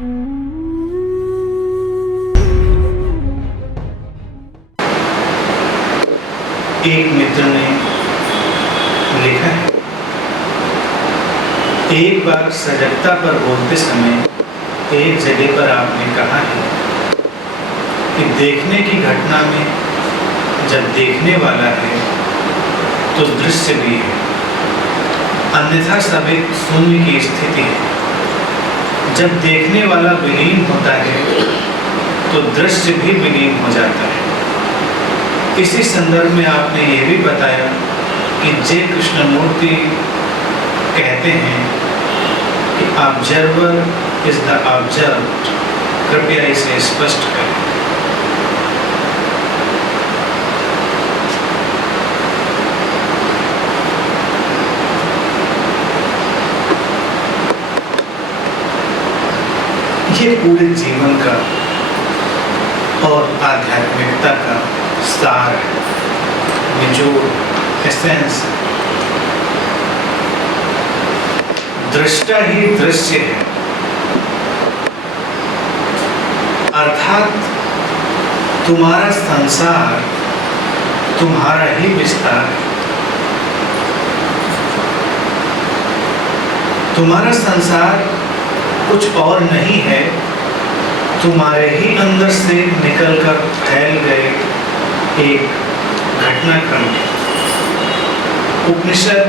एक मित्र ने लिखा है, एक बार सजगता पर बोलते समय एक जगह पर आपने कहा है कि देखने की घटना में जब देखने वाला है तो दृश्य भी है, अन्यथा सब एक शून्य की स्थिति है। जब देखने वाला विलीन होता है तो दृश्य भी विलीन हो जाता है। इसी संदर्भ में आपने यह भी बताया कि जय कृष्णमूर्ति कहते हैं कि ऑब्जर्वर इज द ऑब्जर्व्ड, कृपया इसे स्पष्ट करें। ये पूरे जीवन का और आध्यात्मिकता का सार है, निचोड़, एसेंस। दृष्टा ही दृश्य है, अर्थात तुम्हारा संसार तुम्हारा ही विस्तार है। तुम्हारा संसार कुछ और नहीं है, तुम्हारे ही अंदर से निकलकर फैल गए एक घटनाक्रम है। उपनिषद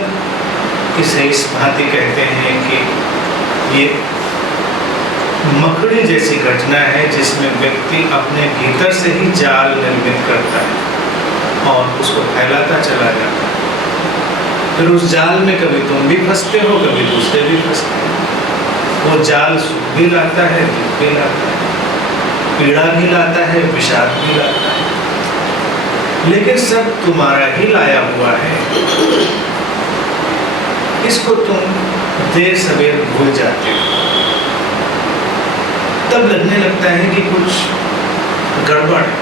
इसे इस भांति कहते हैं कि ये मकड़ी जैसी घटना है जिसमें व्यक्ति अपने भीतर से ही जाल निर्मित करता है और उसको फैलाता चला जाता है। फिर उस जाल में कभी तुम भी फंसते हो, कभी दूसरे भी फंसते हैं। वो जाल सुख भी लाता है, दुख भी लाता है, पीड़ा भी लाता है, विषाद भी लाता है, लेकिन सब तुम्हारा ही लाया हुआ है। इसको तुम देर सवेर भूल जाते हो, तब लगने लगता है कि कुछ गड़बड़ है।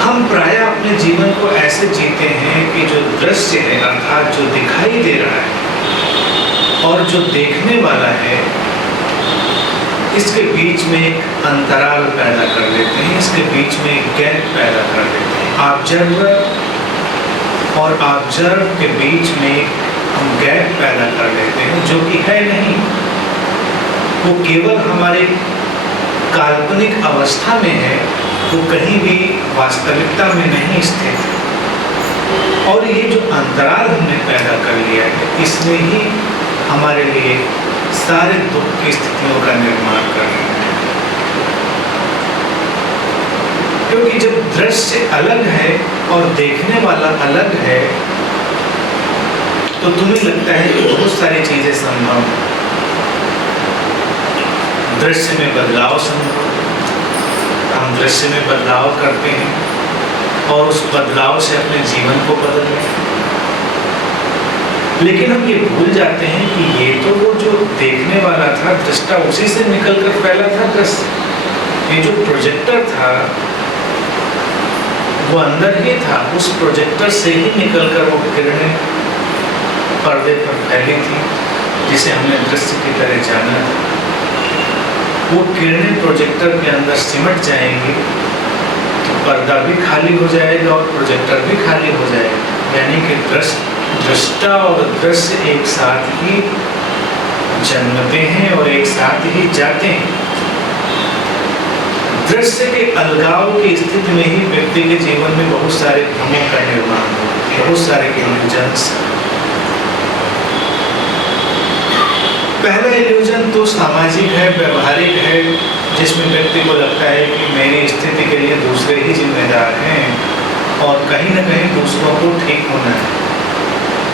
हम प्राय अपने जीवन को ऐसे जीते हैं कि जो दृश्य है, अर्थात जो दिखाई दे रहा है और जो देखने वाला है, इसके बीच में एक अंतराल पैदा कर देते हैं, इसके बीच में एक गैप पैदा कर देते हैं। ऑब्जर्वर और ऑब्जर्व के बीच में हम गैप पैदा कर देते हैं जो कि है नहीं, वो केवल हमारे काल्पनिक अवस्था में है, वो कहीं भी वास्तविकता में नहीं स्थित। और ये जो अंतराल हमने पैदा कर लिया है, इसमें ही हमारे लिए सारे दुख की स्थितियों का निर्माण कर रहे हैं। क्योंकि जब दृश्य अलग है और देखने वाला अलग है, तो तुम्हें लगता है कि बहुत सारी चीजें संभव हैं। दृश्य में बदलाव संभव, हम दृश्य में बदलाव करते हैं और उस बदलाव से अपने जीवन को बदल रहे हैं। लेकिन हम ये भूल जाते हैं कि ये तो वो जो देखने वाला था, दृष्टा, उसी से निकलकर फैला था दृश्य। ये जो प्रोजेक्टर था वो अंदर ही था, उस प्रोजेक्टर से ही निकलकर वो किरणें पर्दे पर फैली थी, जिसे हमने दृश्य की तरह जाना था। वो किरणें प्रोजेक्टर के अंदर सिमट जाएंगी तो पर्दा भी खाली हो जाएगा और प्रोजेक्टर भी खाली हो जाएगा। यानी कि दृष्टा और दृश्य एक साथ ही जन्मते हैं और एक साथ ही जाते हैं। दृश्य के अलगाव की स्थिति में ही व्यक्ति के जीवन में बहुत सारे भ्रमों का निर्माण हो, बहुत सारे इल्यूजन्स। पहला इल्यूजन तो सामाजिक है, व्यवहारिक है, जिसमें व्यक्ति को लगता है कि मेरी स्थिति के लिए दूसरे ही जिम्मेदार हैं और कहीं न कहीं दूसरों को ठीक होना है,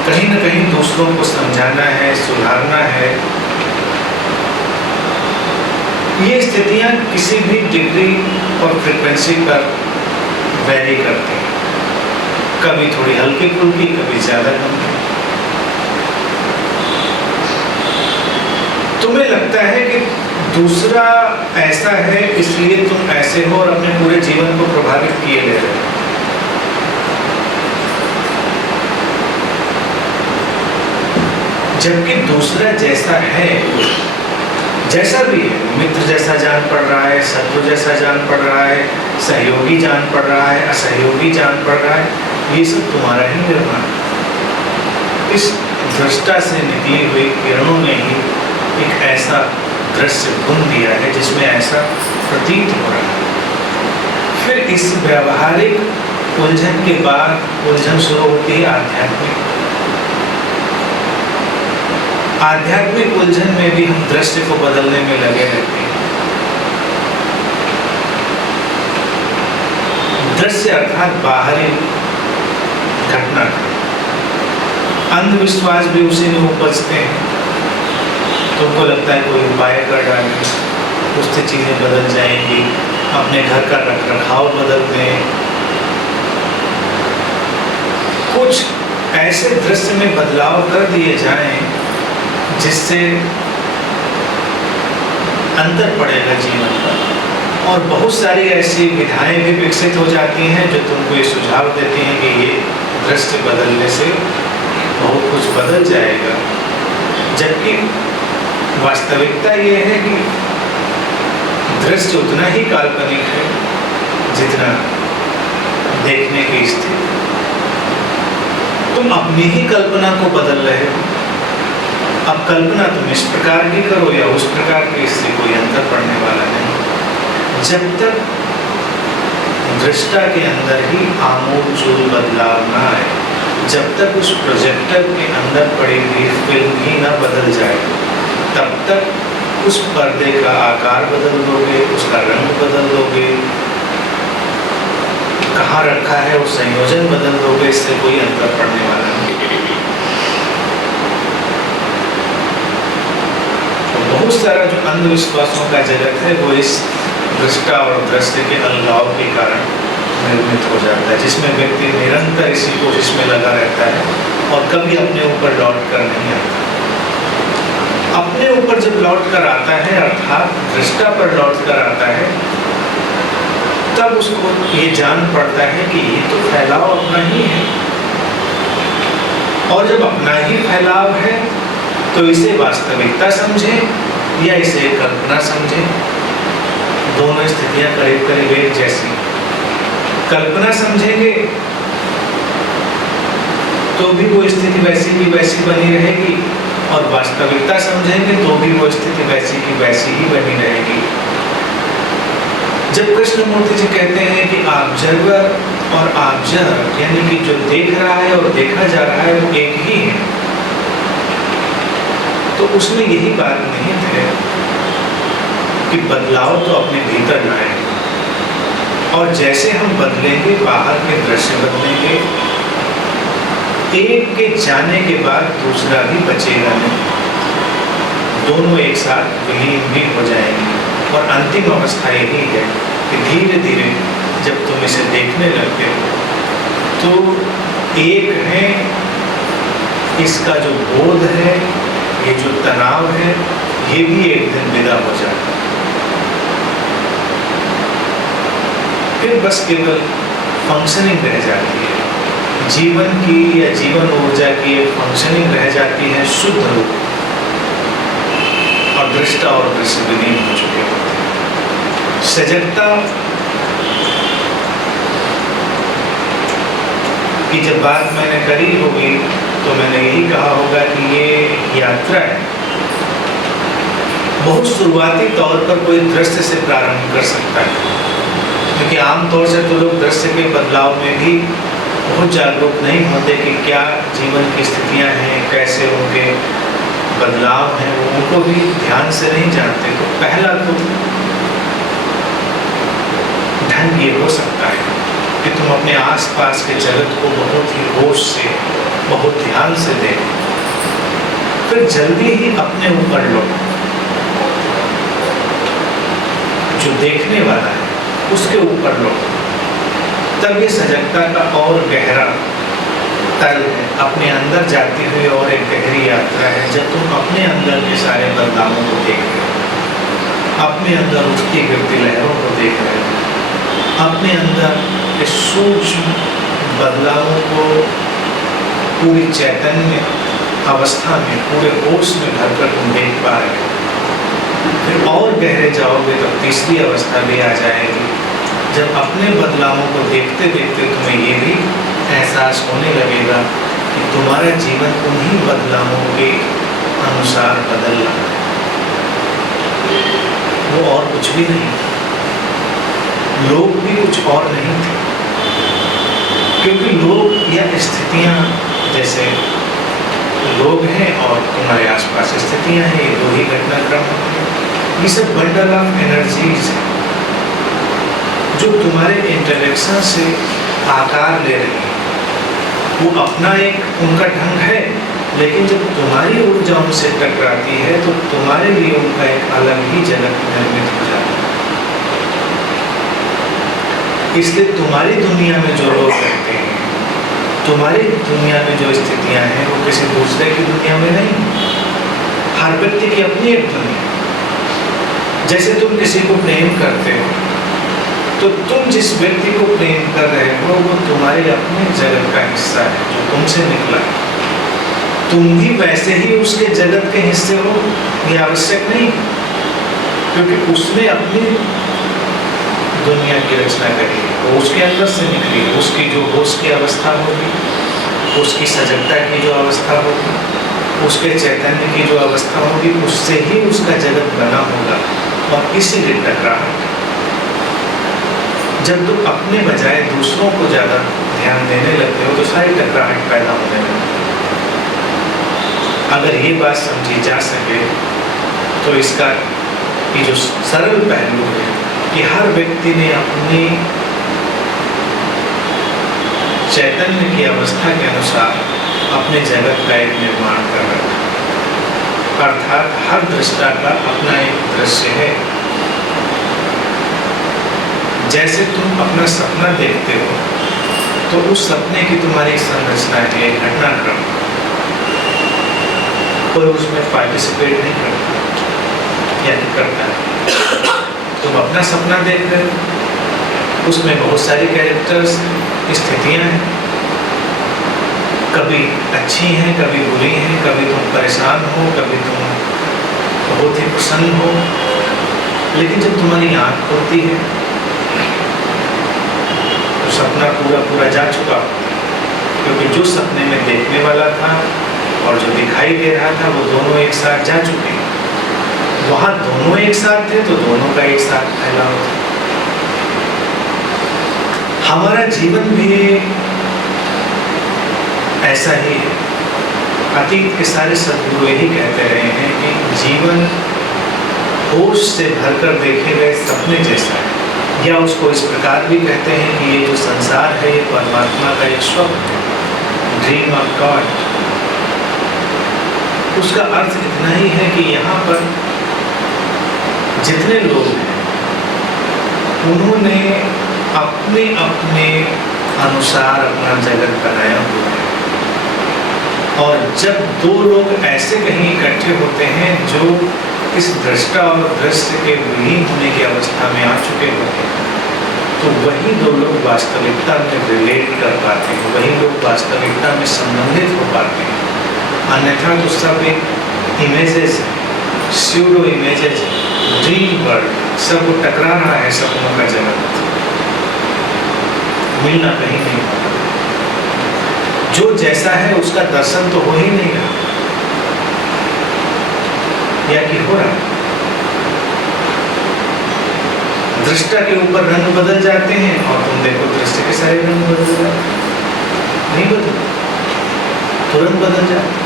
कहीं न कहीं दूसरों को समझाना है, सुधारना है। ये स्थितियां किसी भी डिग्री और फ्रीक्वेंसी पर वैरी करती हैं, कभी थोड़ी हल्की फुल्की, कभी ज्यादा गंभीर। तुम्हें लगता है कि दूसरा ऐसा है इसलिए तुम ऐसे हो और अपने पूरे जीवन को प्रभावित किए ले रहे हो। जबकि दूसरा जैसा है, जैसा भी है, मित्र जैसा जान पड़ रहा है, शत्रु जैसा जान पड़ रहा है, सहयोगी जान पड़ रहा है, असहयोगी जान पड़ रहा है, ये सब तुम्हारा ही निर्माण है। इस दृष्टा से निकली हुई किरणों ने ही एक ऐसा दृश्य बुन दिया है जिसमें ऐसा प्रतीत हो रहा है। फिर इस व्यावहारिक उलझन के बाद उलझन शुरू होती है आध्यात्मिक। आध्यात्मिक उलझन में भी हम दृश्य को बदलने में लगे रहते हैं। दृश्य अर्थात बाहरी घटना, अंधविश्वास भी उसी में उपजते हैं। तुमको लगता है कोई उपाय कर डालें, उससे चीजें बदल जाएंगी, अपने घर का रख रखाव बदल दें, कुछ ऐसे दृश्य में बदलाव कर दिए जाएं जिससे अंतर पड़ेगा जीवन पर। और बहुत सारी ऐसी विधाएं भी विकसित हो जाती हैं जो तुमको ये सुझाव देती हैं कि ये दृश्य बदलने से बहुत कुछ बदल जाएगा, जबकि वास्तविकता ये है कि दृश्य उतना ही काल्पनिक है जितना देखने की स्थिति। तुम अपनी ही कल्पना को बदल रहे हो। अब कल्पना तुम इस प्रकार की करो या उस प्रकार की, इससे कोई अंतर पड़ने वाला नहीं। जब तक दृष्टा के अंदर ही आमूल-चूल बदलाव ना आए, जब तक उस प्रोजेक्टर के अंदर पड़ी हुई फिल्म ही ना बदल जाए, तब तक उस पर्दे का आकार बदल दोगे, उसका रंग बदल दोगे, कहाँ रखा है वो संयोजन बदल दोगे, इससे कोई अंतर पड़ने वाला नहीं। बहुत सारा जो अंधविश्वासों का जगत है वो इस दृष्टा और दृश्य के अलगाव के कारण निर्मित हो जाता है, जिसमें व्यक्ति निरंतर इसी कोशिश में लगा रहता है और कभी अपने ऊपर लौट कर नहीं आता। अपने ऊपर जब लौट कर आता है अर्थात दृष्टा पर लौट कर आता है, तब उसको ये जान पड़ता है कि ये तो फैलाव अपना ही है। और जब अपना ही फैलाव है तो इसे वास्तविकता समझे या इसे कल्पना समझे, दोनों स्थितियां करीब करीब एक जैसी। कल्पना समझेंगे तो भी वो स्थिति वैसी की वैसी बनी रहेगी, और वास्तविकता समझेंगे तो भी वो स्थिति वैसी की वैसी ही बनी रहेगी। जब कृष्णमूर्ति जी कहते हैं कि ऑब्जर्वर और ऑब्जर्व, यानी कि जो देख रहा है और देखा जा रहा है वो एक ही है, तो उसमें यही बात नहीं है कि बदलाव तो अपने भीतर लाए, और जैसे हम बदलेंगे बाहर के दृश्य बदलेंगे, एक के जाने के बाद दूसरा भी बचेगा नहीं, दोनों एक साथ विलीन भी हो जाएंगे। और अंतिम अवस्था यही है कि धीरे धीरे जब तुम इसे देखने लगते हो तो एक है, इसका जो बोध है, ये जो तनाव है, ये भी एक दिन विदा हो जाता है। फिर बस केवल फंक्शनिंग रह जाती है, जीवन की या जीवन ऊर्जा की एक फंक्शनिंग रह जाती है शुद्ध रूप, और दृष्टा और दृश्य विलीन हो चुके होते हैं। सजगता की जब बात मैंने करी होगी तो मैंने यही कहा होगा कि ये यात्रा है। बहुत शुरुआती तौर पर कोई दृश्य से प्रारंभ कर सकता है, क्योंकि आमतौर से तो लोग दृश्य के बदलाव में भी बहुत जागरूक नहीं होते कि क्या जीवन की स्थितियां हैं, कैसे उनके बदलाव हैं, वो उनको भी ध्यान से नहीं जानते। तो पहला तो ढंग ये हो सकता है कि तुम अपने आसपास के जगत को बहुत ही होश से, बहुत ध्यान से देखो, फिर जल्दी ही अपने ऊपर लो। जो देखने वाला है उसके ऊपर लो, तब ये सजगता का और गहरा तल है, अपने अंदर जाती हुई और एक गहरी यात्रा है। जब तुम अपने अंदर के सारे बदलावों को देख रहे हो, अपने अंदर उठती गिरती लहरों को देख रहे हो, अपने अंदर इस सूक्ष्म बदलावों को पूरी चैतन्य अवस्था में, पूरे होश में भरकर तुम देख पा रहे हो, फिर और गहरे जाओगे तो तीसरी अवस्था भी आ जाएगी, जब अपने बदलावों को देखते देखते तुम्हें ये भी एहसास होने लगेगा कि तुम्हारा जीवन उन्हीं बदलावों के अनुसार बदल रहा है, वो और कुछ भी नहीं। लोग भी कुछ और नहीं थे, क्योंकि लोग या स्थितियाँ, जैसे लोग हैं और तुम्हारे आसपास स्थितियाँ हैं, ये दो ही घटनाक्रम हैं। ये सब बंडल ऑफ एनर्जीज है जो तुम्हारे इंटरेक्शन से आकार ले रही है। वो अपना एक उनका ढंग है, लेकिन जब तुम्हारी ऊर्जा उनसे टकराती है तो तुम्हारे लिए उनका एक अलग ही जगत निर्मित हो जाता है। इसलिए तुम्हारी दुनिया में जो लोग रहते हैं, तुम्हारी दुनिया में जो स्थितियां हैं, वो किसी दूसरे की दुनिया में नहीं। हर व्यक्ति की अपनी एक दुनिया। जैसे तुम किसी को प्रेम करते हो, तो तुम जिस व्यक्ति को प्रेम कर रहे हो वो तुम्हारे अपने जगत का हिस्सा है जो तुमसे निकला है। तुम भी वैसे ही उसके जगत के हिस्से हो, ये आवश्यक नहीं, क्योंकि उसने अपनी दुनिया की रचना करी है, वो उसके अंदर से निकली है। उसकी जो होश की अवस्था होगी, उसकी सजगता की जो अवस्था होगी, उसके चैतन्य की जो अवस्था होगी, उससे ही उसका जगत बना होगा। और इसीलिए टकराहट, जब तुम अपने बजाय दूसरों को ज़्यादा ध्यान देने लगते हो तो सारी टकराहट पैदा होने लगती है। अगर ये बात समझी जा सके तो इसका ये जो सरल पहलू है कि हर व्यक्ति ने अपनी चैतन्य की अवस्था के अनुसार अपने जगत का एक निर्माण कर रखा है। अर्थात हर दृष्टा का अपना एक दृश्य है। जैसे तुम अपना सपना देखते हो तो उस सपने की तुम्हारी संरचना है, घटनाक्रम। कोई उसमें पार्टिसिपेट नहीं करता या नहीं करता है। तुम अपना सपना देख रहे हो, उसमें बहुत सारी कैरेक्टर्स, स्थितियां हैं, कभी अच्छी हैं, कभी बुरी हैं, कभी तुम परेशान हो, कभी तुम बहुत ही प्रसन्न हो। लेकिन जब तुम्हारी आँख खुलती है तो सपना पूरा पूरा जा चुका, क्योंकि जो सपने में देखने वाला था और जो दिखाई दे रहा था वो दोनों एक साथ जा चुके। वहाँ दोनों एक साथ थे तो दोनों का एक साथ फैलाव था। हमारा जीवन भी ऐसा ही है। अतीत के सारे सद्गुरु यही कहते रहे हैं कि जीवन होश से भरकर देखे गए सपने जैसा है, या उसको इस प्रकार भी कहते हैं कि ये जो संसार है ये परमात्मा का एक स्वप्न है, ड्रीम ऑफ गॉड। उसका अर्थ इतना ही है कि यहाँ पर जितने लोग हैं उन्होंने अपने अपने अनुसार अपना जगत बनाया हुआ है। और जब दो लोग ऐसे कहीं इकट्ठे होते हैं जो इस दृष्टा और दृश्य के विलीन होने की अवस्था में आ चुके होते हैं, तो वही दो लोग वास्तविकता में रिलेट कर पाते हैं, वही लोग वास्तविकता में संबंधित हो पाते हैं। अन्यथा तो सब एक images, pseudo images, dream world, सब टकरा रहा है सपनों का जगत, मिलना कहीं नहीं होता। जो जैसा है उसका दर्शन तो हो ही नहीं रहा, या कि हो रहा। दृष्टा के ऊपर रंग बदल जाते हैं और तुम देखो दृश्य के सारे रंग बदल जाते हैं, नहीं बदल, तुरंत बदल जाते।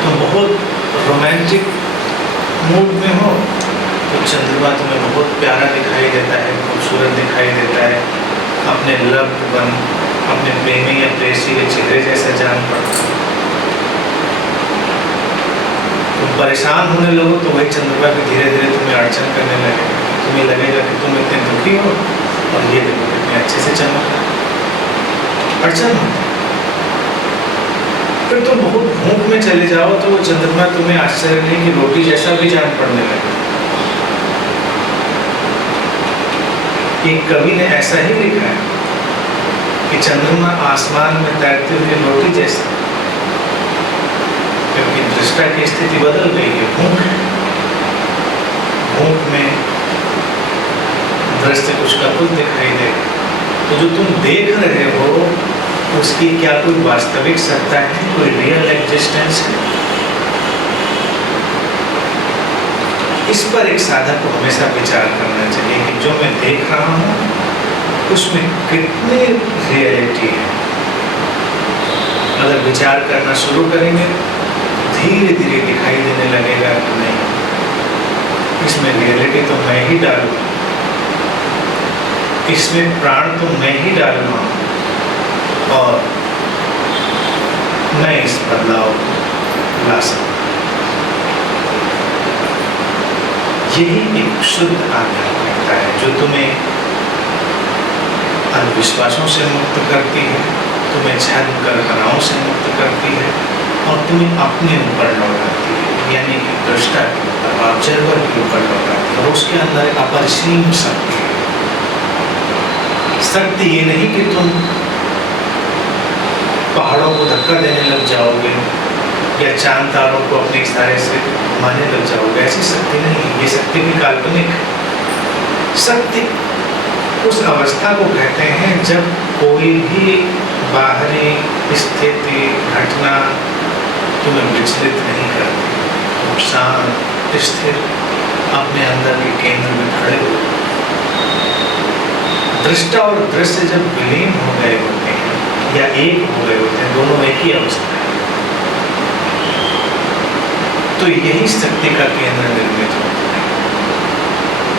तुम बहुत रोमांटिक मूड में हो तो चंद्रमा तुम्हें बहुत प्यारा दिखाई देता है, खूबसूरत दिखाई देता है, अपने लव्ड वन, अपने प्रेमी या प्रेसी के चेहरे जैसा जान पड़ता है। तुम परेशान होने लगो तो वही चंद्रमा भी धीरे धीरे तुम्हें अड़चन करने लगेगा। तुम्हें लगेगा कि तुम इतने दुखी हो और ये देखो कितने अच्छे से चमक रहा है, अड़चन होती है। फिर तुम बहुत भूख में चले जाओ तो वो चंद्रमा तुम्हें आश्चर्य नहीं कि रोटी जैसा भी जान पड़ने लगे। एक कवि ने ऐसा ही लिखा है कि चंद्रमा आसमान में तैरते हुए रोटी जैसा, क्योंकि दृष्टा की स्थिति बदल गई है। भूख तुम्हें दृश्य कुछ कपुल दिखाई दे, तो जो तुम देख रहे हो उसकी क्या कोई वास्तविक सत्ता है, कोई रियल एग्जिस्टेंस है? इस पर एक साधक को हमेशा विचार करना चाहिए कि जो मैं देख रहा हूँ उसमें कितनी रियलिटी है। अगर विचार करना शुरू करेंगे धीरे धीरे दिखाई देने लगेगा कि नहीं, इसमें रियलिटी तो मैं ही डालूँ, इसमें प्राण तो मैं ही डाल रहा हूँ और मैं इस बदलाव को ला सकता हूँ। यही एक शुद्ध आध्यात्मिकता है जो तुम्हें अंधविश्वासों से मुक्त करती है, तुम्हें छद्म कल्पनाओं से मुक्त करती है और तुम्हें अपने ऊपर लौटाती है, यानी कि दृष्टा के ऊपर, ऑब्जर्वर के ऊपर लौटाती है और उसके अंदर एक अपरिसीम शक्ति है। शक्ति ये नहीं कि तुम पहाड़ों को धक्का देने लग जाओगे या चांद तारों को अपने इशारे से घुमाने लग जाओगे, ऐसी शक्ति नहीं है। ये शक्ति भी काल्पनिक शक्ति उस अवस्था को कहते हैं जब कोई भी बाहरी स्थिति घटना तुम्हें विचलित नहीं करती, तुम शांत स्थिर अपने अंदर के केंद्र में खड़े हो। दृष्टा और दृश्य जब विलीन हो गए होते हैं या एक हो गए होते हैं, दोनों एक ही अवस्था है, तो यही शक्ति का केंद्र निर्मित होता है।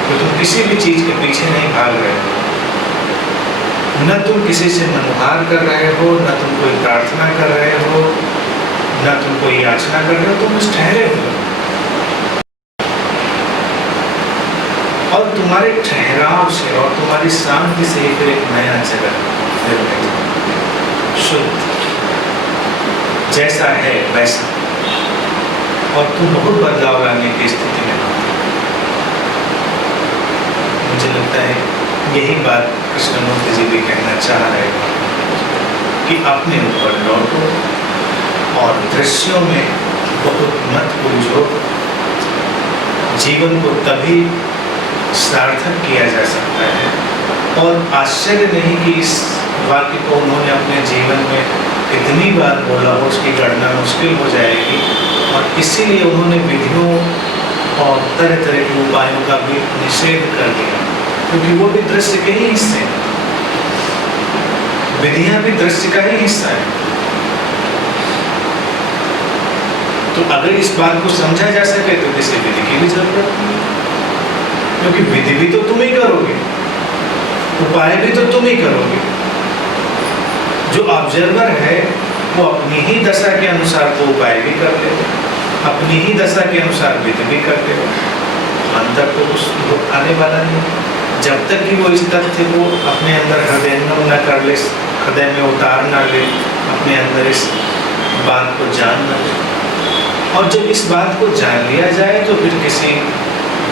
तो तुम किसी भी चीज के पीछे नहीं भाग रहे हो, न तुम किसी से मनोहार कर रहे हो, न तुम कोई प्रार्थना कर रहे हो, न तुम कोई याचना कर रहे हो, तुम बस ठहरे हो और तुम्हारे ठहराव से और तुम्हारी शांति से फिर एक नया जगत निर्मित हो, शुद्ध जैसा है वैसा, और तुम बहुत बदलाव लाने की स्थिति में। मुझे लगता है यही बात कृष्णमूर्ति जी भी कहना चाह रहे हैं कि अपने ऊपर लौटो और दृश्यों में बहुत मत उलझो। जीवन को तभी सार्थक किया जा सकता है और आश्चर्य नहीं कि इस वाक्य को उन्होंने अपने जीवन में कितनी बार बोला हो, उसकी गणना मुश्किल हो जाएगी और इसीलिए उन्होंने विधियों और तरह तरह के उपायों का भी निषेध कर दिया, क्योंकि वो भी दृश्य के ही हिस्से हैं, विधियां भी दृश्य का ही हिस्सा है। तो अगर इस बात को समझा जा सके तो किसी विधि की भी जरूरत नहीं, क्योंकि विधि भी तो तुम ही करोगे, उपाय भी तो तुम ही करोगे। जो ऑब्जर्वर है वो अपनी ही दशा के अनुसार तो उपाय भी कर लेगा, अपनी ही दशा के अनुसार विधि भी कर लेगा, अंतर तो कुछ आने वाला नहीं जब तक कि वो इस तथ्य को अपने अंदर हृदयंगम न कर ले, हृदय में उतार न ले, अपने अंदर इस बात को जान न ले। और जब इस बात को जान लिया जाए तो फिर किसी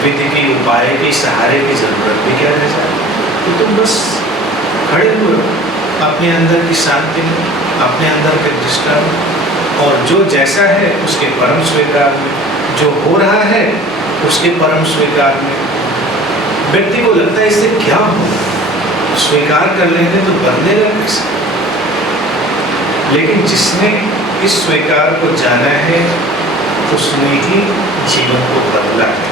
विधि की उपाय की सहारे की जरूरत भी क्या रह जाए। तो तुम बस खड़े हुए अपने अंदर की शांति में, अपने अंदर के दृष्टा में, और जो जैसा है उसके परम स्वीकार में, जो हो रहा है उसके परम स्वीकार में। व्यक्ति को लगता है इससे क्या हो, स्वीकार कर लेंगे तो बदलेगा कैसे। लेकिन जिसने इस स्वीकार को जाना है उसने ही जीवन को बदला है,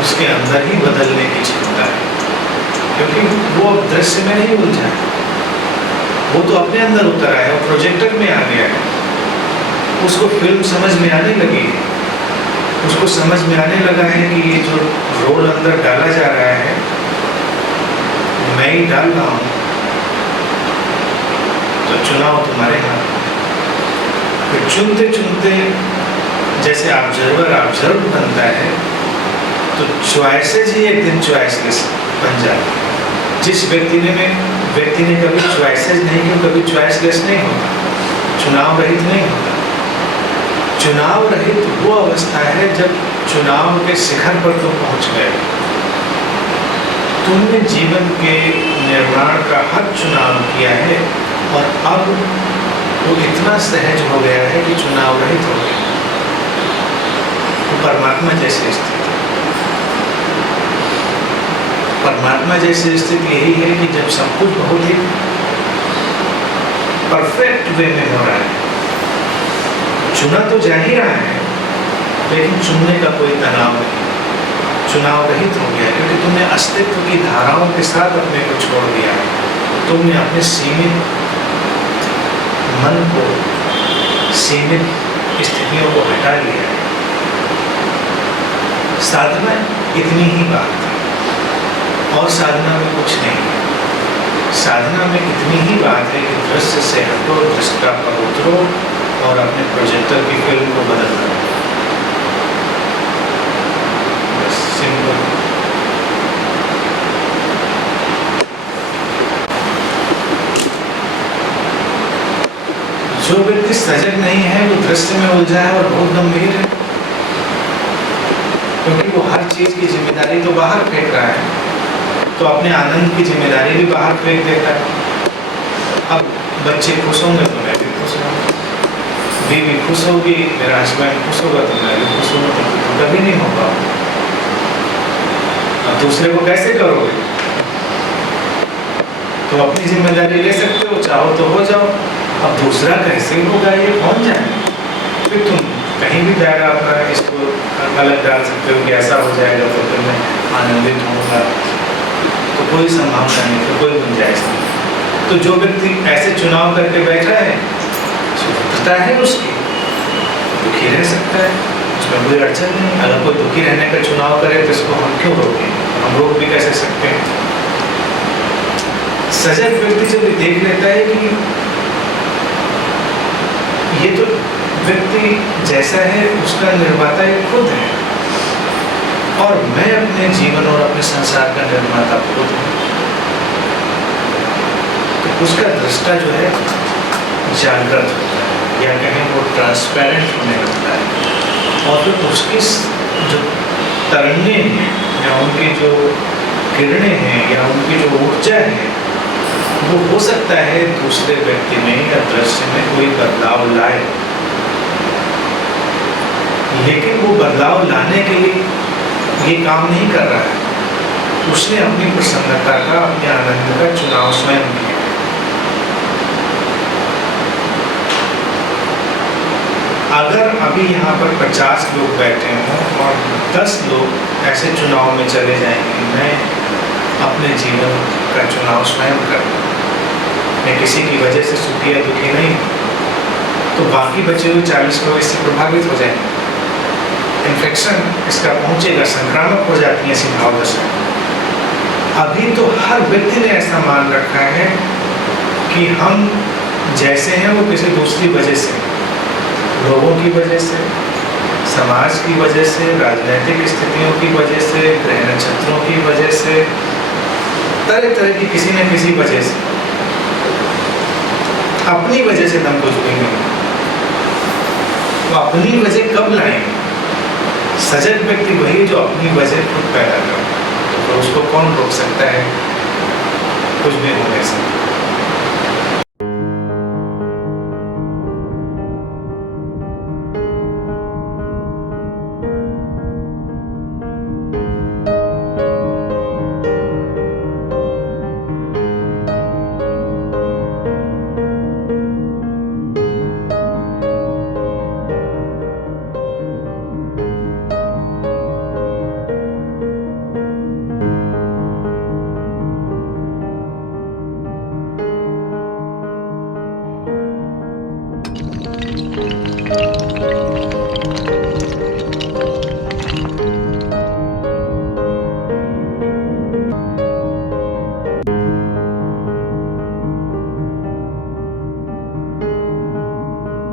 उसके अंदर ही बदलने की क्षमता है, क्योंकि वो अब दृश्य में नहीं उलझा है, वो तो अपने अंदर उतर आया है, प्रोजेक्टर में आ गया है, उसको फिल्म समझ में आने लगी है, उसको समझ में आने लगा है कि ये जो रोल अंदर डाला जा रहा है मैं ही डाल रहा हूँ, तो चुनाव तुम्हारे हाथ में। फिर चुनते चुनते जैसे ऑब्जर्व बनता है तो चॉइसेस ही एक दिन चॉइसलेस बन जाती है। जिस व्यक्ति ने कभी चॉइसेस नहीं की, कभी चॉइसलेस नहीं होता, चुनाव रहित नहीं होता। चुनाव रहित वो अवस्था है जब चुनाव के शिखर पर तुम पहुंच गए, तुमने जीवन के निर्माण का हक चुनाव किया है और अब वो इतना सहज हो गया है कि चुनाव रहित हो गया, वो परमात्मा जैसे स्थिति। परमात्मा जैसी स्थिति यही है कि जब सब कुछ बहुत ही परफेक्ट वे में हो रहा है, चुना तो जा ही रहा है, लेकिन चुनने का कोई तनाव नहीं, चुनाव रहित हो गया, क्योंकि तुमने अस्तित्व की धाराओं के साथ अपने को छोड़ दिया है। तुमने अपने सीमित मन को, सीमित स्थितियों को हटा लिया है। साधना इतनी ही बात है, और साधना में कुछ नहीं है। साधना में इतनी ही बात है कि दृश्य से हटो, दृष्टा पर उतरो और अपने प्रोजेक्टर की फिल्म को बदल दो। बस सिंपल। जो व्यक्ति सजग नहीं है वो दृश्य में उलझा है और बहुत गंभीर है, क्योंकि वो हर चीज की जिम्मेदारी तो बाहर फेंक रहा है, तो अपने आनंद की जिम्मेदारी भी बाहर फेंक देता है। अब बच्चे खुश होंगे तो मैं भी खुश होंगे, बीवी खुश होगी, मेरा हस्बैंड खुश होगा तो मैं भी खुश होगा, तो कभी नहीं होगा। अब दूसरे को कैसे करोगे? तो अपनी जिम्मेदारी ले सकते हो, चाहो तो हो जाओ। अब दूसरा कैसे होगा ये कौन जाने? फिर तुम कहीं भी जाएगा अपना इसको गलत डाल सकते हो कि ऐसा हो जाएगा तो फिर मैं आनंदित होऊंगा, तो कोई संभावना नहीं, तो कोई गुंजाइश नहीं। तो जो व्यक्ति ऐसे चुनाव करके बैठा है, स्वतंत्रता है उसकी, दुखी रह सकता है, उसमें कोई अड़चन नहीं। अगर कोई दुखी रहने का चुनाव करे तो इसको हम क्यों रोकें? हम रोक भी कैसे सकते हैं? सजग व्यक्ति जब देख लेता है कि ये तो व्यक्ति जैसा है उसका निर्माता ये खुद है, और मैं अपने जीवन और अपने संसार का निर्माता खुद हूँ, तो उसका दृष्टा जो है जागृत होता है, या कहें वो ट्रांसपेरेंट होने लगता है। और फिर उसकी जो तरंगें हैं या उनकी जो किरणें हैं या उनकी जो ऊर्जा है, वो हो सकता है दूसरे व्यक्ति में या दृश्य में कोई बदलाव लाए, लेकिन वो बदलाव लाने के लिए ये काम नहीं कर रहा है। उसने अपनी प्रसन्नता का, अपने आनंद का चुनाव स्वयं किया। अगर अभी यहाँ पर 50 लोग बैठे हों और 10 लोग ऐसे चुनाव में चले जाएंगे, मैं अपने जीवन का चुनाव स्वयं करूँ, मैं किसी की वजह से सुखी या दुखी नहीं, तो बाकी बचे हुए 40 लोग इससे प्रभावित हो जाएंगे। इन्फेक्शन इसका पहुंचेगा, संक्रामक हो जाती है ऐसी भावदशा। अभी तो हर व्यक्ति ने ऐसा मान रखा है कि हम जैसे हैं वो किसी दूसरी वजह से, लोगों की वजह से, समाज की वजह से, राजनीतिक स्थितियों की वजह से, ग्रह नक्षत्रों की वजह से, तरह तरह की किसी न किसी वजह से, अपनी वजह से हम कुछ भी नहीं। तो अपनी वजह कब लाएंगे? सजग व्यक्ति वही जो अपनी वजह खुद पैदा करे, तो उसको कौन रोक सकता है कुछ भी होने से?